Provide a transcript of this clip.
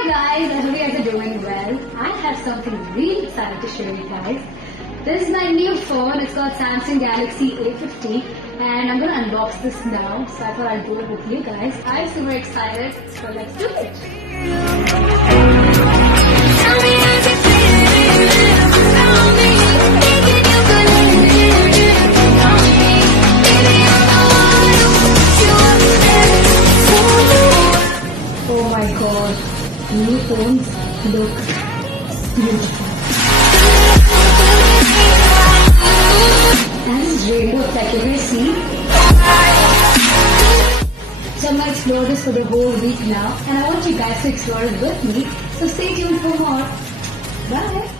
Hi guys, I hope you guys are doing well. I have something really exciting to show you guys. This is my new phone. It's called Samsung Galaxy A50 and I'm going to unbox this now. So I thought I'd do it with you guys. I'm super excited, so let's do it. Oh my god, new phones look beautiful. And this is rainbow effect, you can see. So I'm going to explore this for the whole week now and I want you guys to explore it with me. So stay tuned for more. Bye.